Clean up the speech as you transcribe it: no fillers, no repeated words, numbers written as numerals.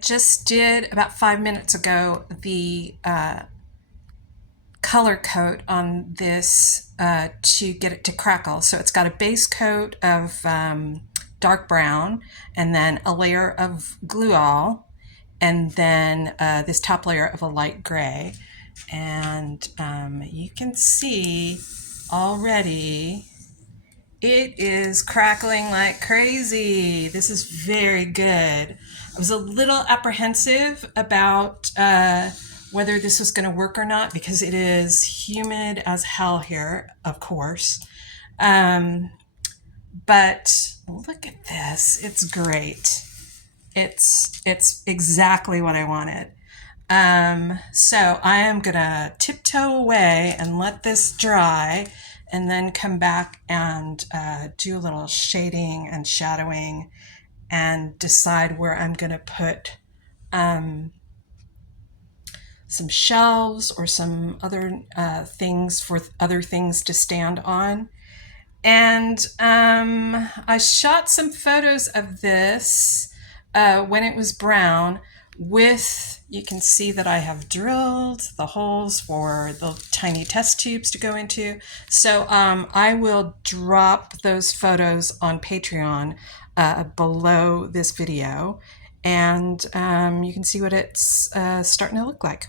just did about 5 minutes ago the color coat on this to get it to crackle. So it's got a base coat of dark brown, and then a layer of glue all, and then this top layer of a light gray. And you can see already it is crackling like crazy. This is very good. I was a little apprehensive about whether this was going to work or not, because it is humid as hell here, of course. But look at this. It's great. It's exactly what I wanted. So I am going to tiptoe away and let this dry, and then come back and do a little shading and shadowing and decide where I'm going to put some shelves or some other things for other things to stand on. And I shot some photos of this when it was brown with, you can see that I have drilled the holes for the tiny test tubes to go into. So I will drop those photos on Patreon below this video, and you can see what it's starting to look like.